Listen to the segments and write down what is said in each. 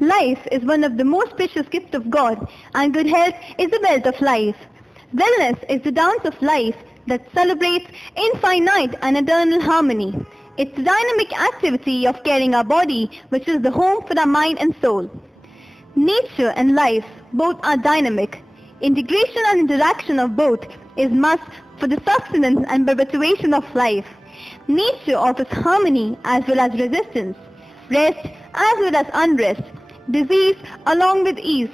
Life is one of the most precious gifts of God, and good health is the wealth of life. Wellness is the dance of life that celebrates infinite and eternal harmony. It's the dynamic activity of caring our body, which is the home for our mind and soul. Nature and life both are dynamic. Integration and interaction of both is must for the sustenance and perpetuation of life. Nature offers harmony as well as resistance, rest as well as unrest, disease along with ease.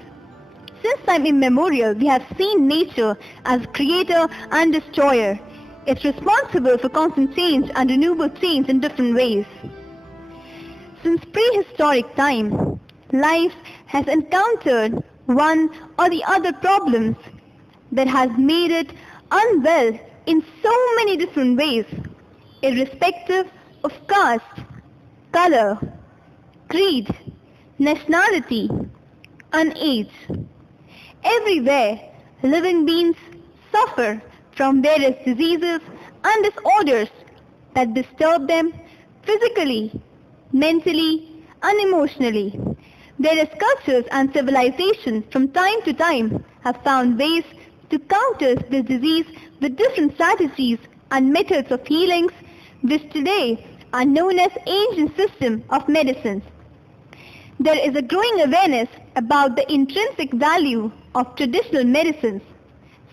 Since time immemorial, we have seen nature as creator and destroyer. It's responsible for constant change and renewable change in different ways. Since prehistoric time, life has encountered one or the other problems that has made it unwell in so many different ways, irrespective of caste, color, creed, nationality, and age. Everywhere, living beings suffer from various diseases and disorders that disturb them physically, mentally, and emotionally. Various cultures and civilizations from time to time have found ways to counter this disease with different strategies and methods of healings, which today are known as ancient system of medicine. There is a growing awareness about the intrinsic value of traditional medicines.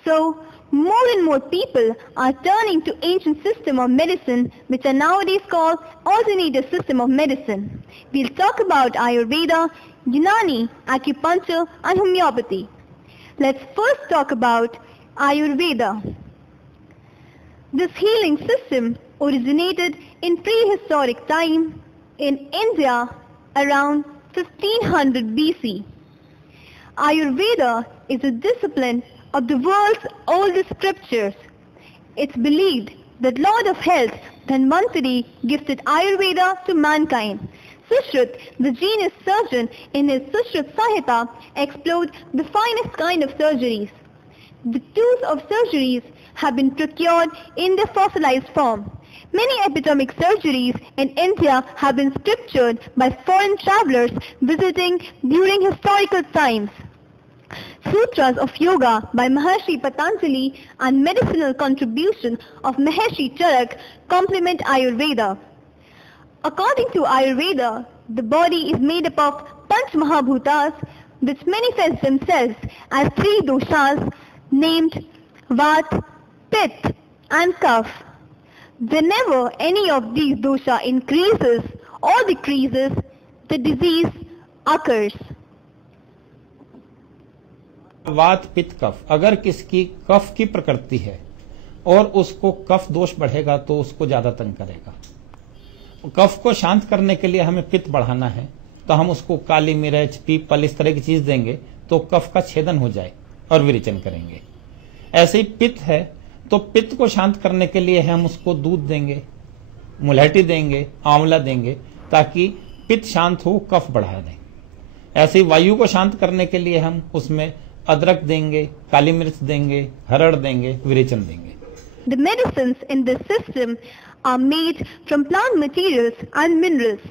So, more and more people are turning to ancient system of medicine, which are nowadays called alternative system of medicine. We'll talk about Ayurveda, Unani, Acupuncture and Homeopathy. Let's first talk about Ayurveda. This healing system originated in prehistoric time in India around 1500 BC. Ayurveda is a discipline of the world's oldest scriptures. It's believed that Lord of Health, Dhanvantari, gifted Ayurveda to mankind. Sushruta, the genius surgeon, in his Sushruta Samhita, explored the finest kind of surgeries. The tools of surgeries have been procured in their fossilized form. Many epidemic surgeries in India have been scriptured by foreign travelers visiting during historical times. Sutras of Yoga by Maharshi Patanjali and medicinal contribution of Maharshi Charak complement Ayurveda. According to Ayurveda, the body is made up of Panch Mahabhutas, which manifest themselves as three doshas named Vat, Pitta and Kapha. Whenever any of these dosha increases or decreases, the disease occurs. वात पित्त कफ, अगर किसकी कफ की प्रकृति है और उसको कफ दोष बढ़ेगा तो उसको ज्यादा तंग करेगा। कफ को शांत करने के लिए हमें पित्त बढ़ाना है तो हम उसको काली मिर्च, पीपल इस तरह की चीज देंगे तो कफ का छेदन हो जाए और विरेचन करेंगे। ऐसे ही पित्त है तो पित्त को शांत करने के लिए हम उसको दूध देंगे, मुलहटी देंगे, आंवला देंगे ताकि पित्त शांत हो, कफ बढ़ा दें। ऐसे ही वायु को शांत करने के लिए हम उसमें अदरक देंगे, काली मिर्च देंगे, हरड़ देंगे, विरेचन देंगे। The medicines in this system are made from plant materials and minerals.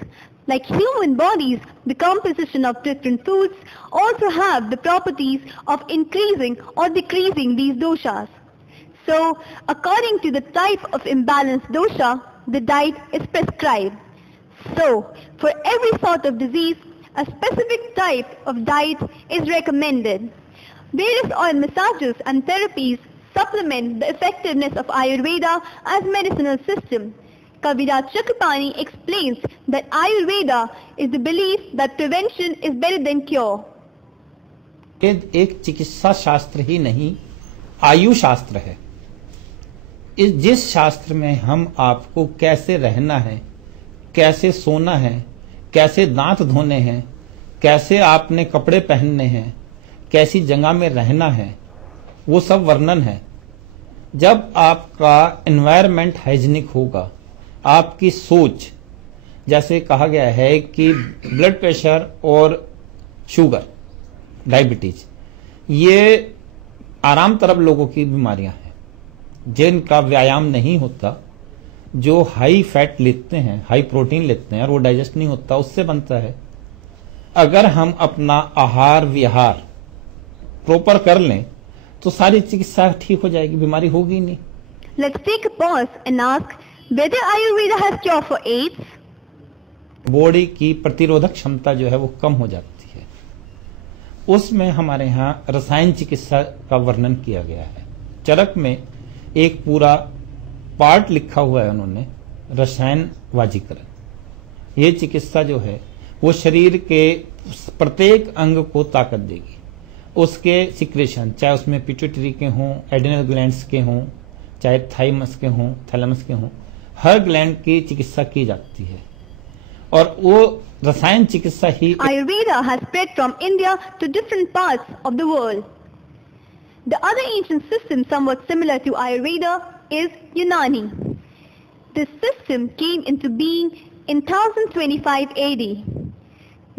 Like human bodies, the composition of different foods also have the properties of increasing or decreasing these doshas. So, according to the type of imbalanced dosha, the diet is prescribed. So, for every sort of disease, a specific type of diet is recommended. Various oil massages and therapies supplement the effectiveness of Ayurveda as medicinal system. Kaviraj Chakrapani explains that Ayurveda is the belief that prevention is better than cure. एक चिकित्सा शास्त्र ही नहीं, आयु शास्त्र है। जिस शास्त्र में हम आपको कैसे रहना है, कैसे सोना है, कैसे दांत धोने हैं, कैसे आपने कपड़े पहनने हैं, कैसी जगह में रहना है, वो सब वर्णन है। जब आपका एनवायरनमेंट हाइजीनिक होगा, आपकी सोच, जैसे कहा गया है कि ब्लड प्रेशर और शुगर, डायबिटीज, ये आराम तरफ लोगों की बीमारियां हैं जिनका व्यायाम नहीं होता, जो हाई फैट लेते हैं, हाई प्रोटीन लेते हैं और वो डाइजेस्ट नहीं होता, उससे बनता है। अगर हम अपना आहार विहार प्रॉपर कर लें तो सारी चिकित्सा ठीक हो जाएगी, बीमारी होगी नहीं। Let's take a pause and ask whether Ayurveda has cure for AIDS. Body की प्रतिरोधक क्षमता जो है वो कम हो जाती है। उसमें हमारे यहाँ रसायन चिकित्सा का वर्णन किया गया है। चरक में एक पूरा पार्ट लिखा हुआ है उन्होंने, रसायन वाजीकरण। ये चिकित्सा जो है वो शरीर के प्रत्येक अंग को ताकत देगी। उसके सिक्रेशन, चाहे उसमें पिट्यूटरी के हों, एड्रिनल ग्लैंड्स के हों, चाहे थाइमस के हों, थैलेमस के हों, हर ग्लैंड की चिकित्सा की जाती है। और वो रसायन चिकित्सा ही Ayurveda has spread from India to different parts of the world. The other ancient system somewhat similar to Ayurveda is Unani. This system came into being in 1025 AD.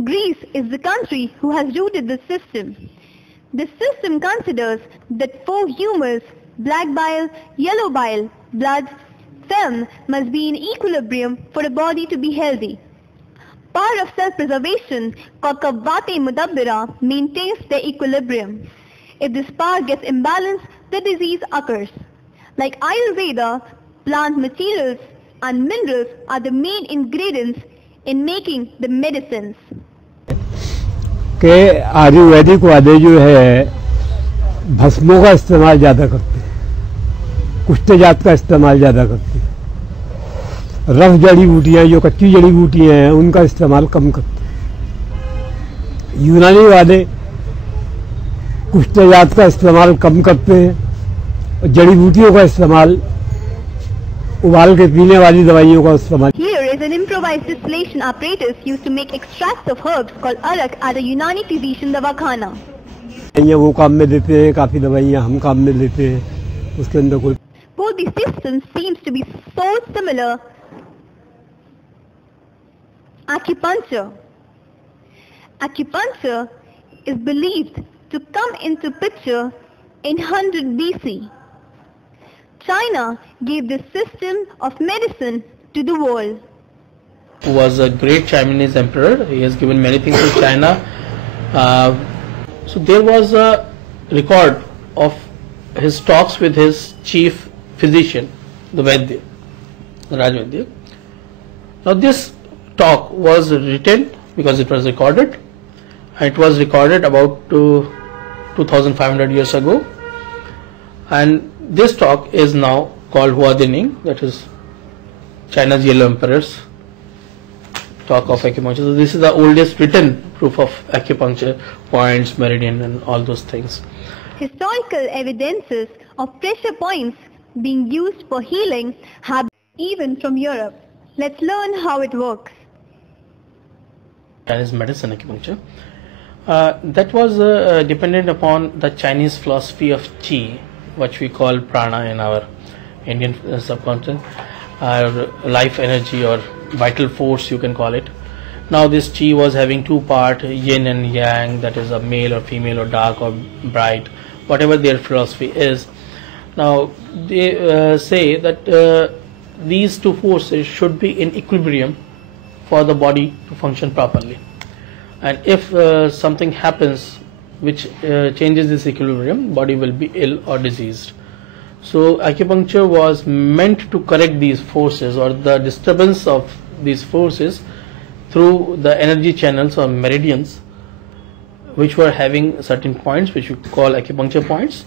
Greece is the country who has rooted this system. This system considers that 4 humors, black bile, yellow bile, blood, phlegm must be in equilibrium for the body to be healthy. Power of self-preservation called Kavvate Mudabbira maintains their equilibrium. If this power gets imbalanced, the disease occurs. Like Ayurveda, plant materials and minerals are the main ingredients in making the medicines. के आयुर्वेदिक वाले जो है भस्मों का इस्तेमाल ज़्यादा करते हैं, कुष्ठ जात का इस्तेमाल ज़्यादा करते हैं, रफ जड़ी बूटियाँ जो कच्ची जड़ी बूटियाँ हैं उनका इस्तेमाल कम करते हैं। यूनानी वाले कुष्ठ जात का इस्तेमाल कम करते हैं और जड़ी बूटियों का इस्तेमाल, उबाल के पीने वाली दवाइयों का इस्तेमाल। Here is an improvised distillation apparatus used to make extracts of herbs called arak at a Unani physician davakhana. वो काम में देते हैं, काफ़ी दवाइयाँ हम काम में लेते हैं, उसके अंदर कोई। Both these systems seems to be so similar. Acupuncture. Acupuncture is believed to come into picture in 100 BC. China gave this system of medicine to the world. Who was a great Chinese emperor. He has given many things to China. So there was a record of his talks with his chief physician, the Vaidya, the Rajvaidya. Now this talk was written because it was recorded. It was recorded about 2500 years ago. And this talk is now called Hua Dining, that is China's Yellow Emperor's talk of acupuncture. So this is the oldest written proof of acupuncture, points, meridian and all those things. Historical evidences of pressure points being used for healing have even from Europe. Let's learn how it works. Chinese medicine acupuncture. That was dependent upon the Chinese philosophy of Qi, which we call prana in our Indian subcontinent, life energy or vital force you can call it. Now this Qi was having 2 parts, yin and yang, that is a male or female or dark or bright, whatever their philosophy is. Now they say that these 2 forces should be in equilibrium for the body to function properly. And if something happens which changes this equilibrium, body will be ill or diseased. So acupuncture was meant to correct these forces or the disturbance of these forces through the energy channels or meridians, which were having certain points which we call acupuncture points.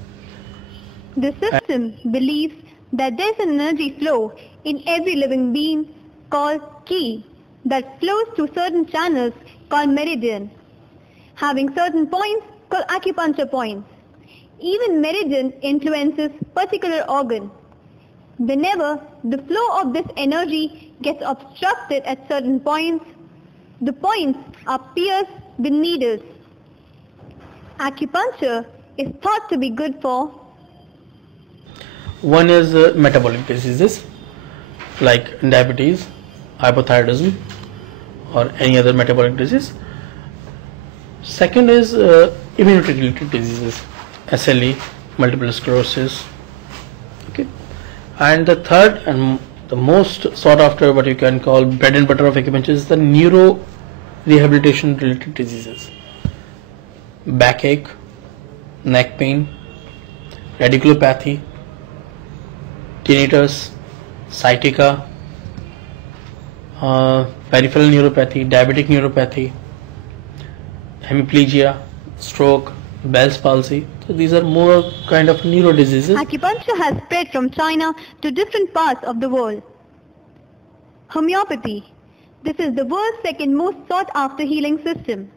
The system believes that there is an energy flow in every living being called Qi that flows through certain channels called meridian, having certain points called acupuncture points. Even meridian influences particular organ. Whenever the flow of this energy gets obstructed at certain points, the points are pierced with needles. Acupuncture is thought to be good for one is metabolic diseases like diabetes, hypothyroidism or any other metabolic disease. Second is immunity related diseases, SLE, multiple sclerosis. Okay. And the third and the most sought after, what you can call bread and butter of acupuncture, is the rehabilitation related diseases: backache, neck pain, radiculopathy, tinnitus, sciatica, peripheral neuropathy, diabetic neuropathy, hemiplegia, stroke, Bell's palsy. So these are more kind of neuro diseases. Acupuncture has spread from China to different parts of the world. Homeopathy. This is the world's second most sought after healing system.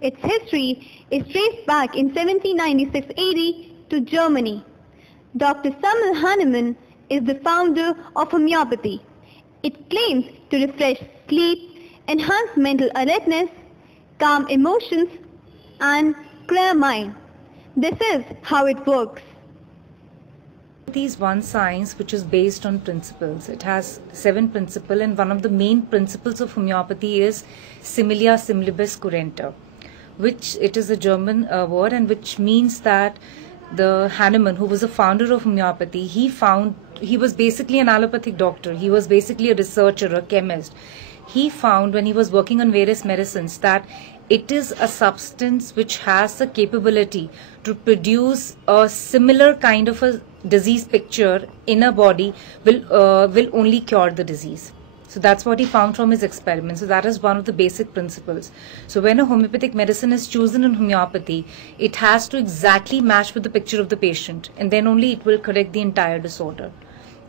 Its history is traced back in 1796 AD to Germany. Dr. Samuel Hahnemann is the founder of homeopathy. It claims to refresh sleep, enhance mental alertness, calm emotions, and clear mind. This is how it works. Homeopathy is one science which is based on principles. It has 7 principles, and one of the main principles of homeopathy is similia similibus curenta, which it is a German word, and which means that the Hahnemann, who was a founder of homeopathy, he was basically an allopathic doctor. He was basically a researcher, a chemist. He found when he was working on various medicines that it is a substance which has the capability to produce a similar kind of a disease picture in a body will only cure the disease. So that's what he found from his experiments. So that is one of the basic principles. So when a homeopathic medicine is chosen in homeopathy, it has to exactly match with the picture of the patient, and then only it will correct the entire disorder.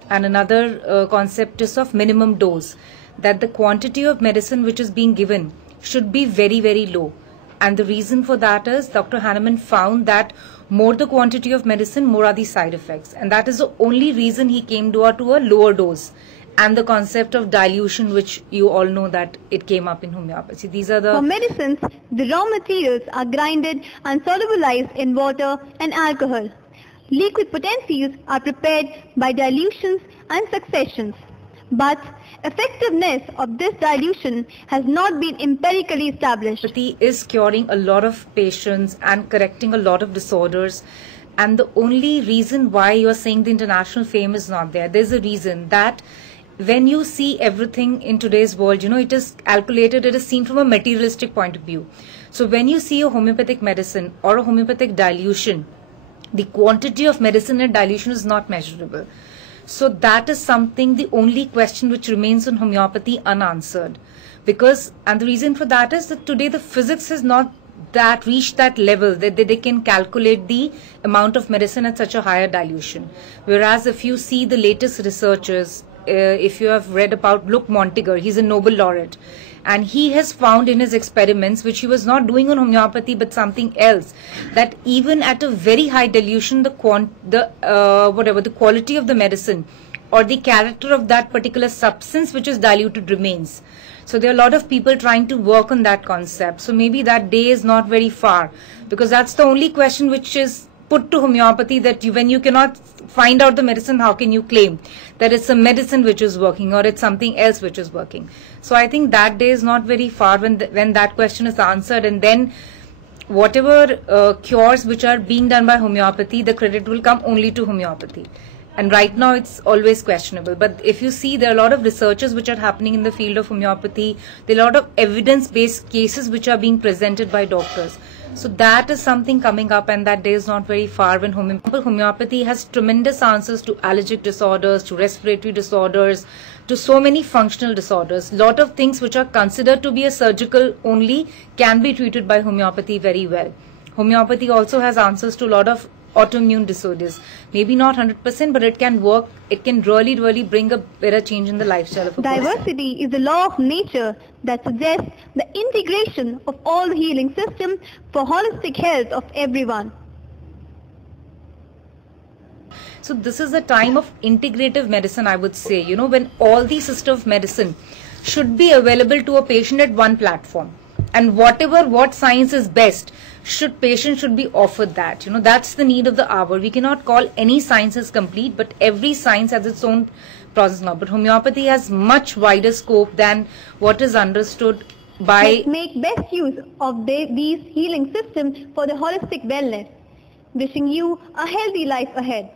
And another concept is of minimum dose, that the quantity of medicine which is being given should be very, very low. And the reason for that is Dr. Hahnemann found that more the quantity of medicine, more are the side effects. And that is the only reason he came to a lower dose. And the concept of dilution, which you all know that it came up in homeopathy. These are the... For medicines, the raw materials are grinded and solubilized in water and alcohol. Liquid potencies are prepared by dilutions and successions. But effectiveness of this dilution has not been empirically established. Homeopathy is curing a lot of patients and correcting a lot of disorders. And the only reason why you are saying the international fame is not there, there's a reason that when you see everything in today's world, it is calculated, it is seen from a materialistic point of view. So when you see a homeopathic medicine or a homeopathic dilution, the quantity of medicine and dilution is not measurable. So that is something, the only question which remains in homeopathy unanswered. And the reason for that is that today the physics has not reached that level that they can calculate the amount of medicine at such a higher dilution. Whereas if you see the latest researchers, if you have read about Luc Montagnier, he's a Nobel laureate, and he has found in his experiments, which he was not doing on homeopathy but something else, that even at a very high dilution, the quality of the medicine or the character of that particular substance which is diluted remains. So there are a lot of people trying to work on that concept. So maybe that day is not very far, because that's the only question which is put to homeopathy, that when you cannot find out the medicine, how can you claim that it's a medicine which is working or it's something else which is working? So I think that day is not very far when that question is answered, and then whatever cures which are being done by homeopathy, the credit will come only to homeopathy. And right now it's always questionable. But if you see, there are a lot of researches which are happening in the field of homeopathy. There are a lot of evidence-based cases which are being presented by doctors. So that is something coming up, and that day is not very far when homeopathy has tremendous answers to allergic disorders, to respiratory disorders, to so many functional disorders. Lot of things which are considered to be a surgical only can be treated by homeopathy very well. Homeopathy also has answers to a lot of autoimmune disorders. Maybe not 100%, but it can work. It can really, really bring a better change in the lifestyle of a person. Diversity is the law of nature that suggests the integration of all the healing system for holistic health of everyone. So this is a time of integrative medicine, I would say, when all the system of medicine should be available to a patient at one platform. And what science is best, patient should be offered that. That's the need of the hour. We cannot call any science as complete, but every science has its own process now. But homeopathy has much wider scope than what is understood by... Let's make best use of these healing systems for the holistic wellness. Wishing you a healthy life ahead.